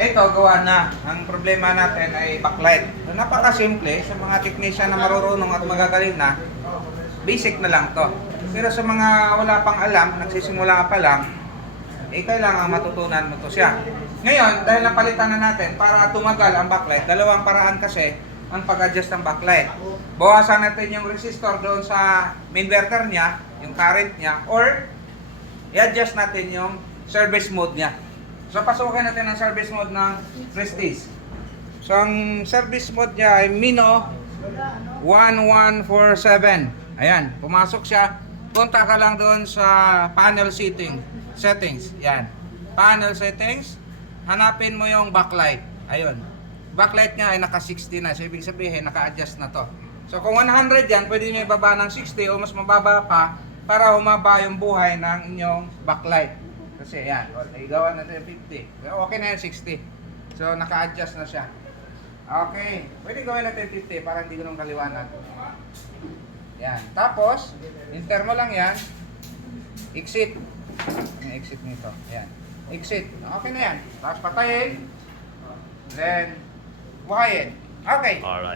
Ito, gawa na. Ang problema natin ay backlight. So, napakasimple sa mga technician na marurunong at magagaling na. Basic na lang to. Pero sa mga wala pang alam, nagsisimula pa lang, kailangan matutunan mo to siya. Ngayon, dahil napalitan na natin para tumagal ang backlight, dalawang paraan kasi ang pag-adjust ng backlight. Bawasan natin yung resistor doon sa inverter niya, yung current niya, or i-adjust natin yung service mode niya. So, pasukin natin ang service mode ng Prestige. So, ang service mode niya ay Mino 1147. Ayan, pumasok siya. Punta ka lang doon sa panel settings. Yan. Panel settings. Hanapin mo yung backlight. Ayun. Backlight niya ay naka 60 na. So, ibig sabihin, naka-adjust na to. So, kung 100 yan, pwede nyo ibaba ng 60 o mas mababa pa para humaba yung buhay ng inyong backlight. Kasi yan, igawan natin 50. Okay na yan, 60. So, naka-adjust na siya. Okay. Pwede gawin natin 50 para hindi ganun kaliwanag. Yan. Tapos, enter mo lang yan. Exit. Yung exit nito. Yan. Exit. Okay na yan. Tapos patayin. Then, buhayin. Okay. Alright.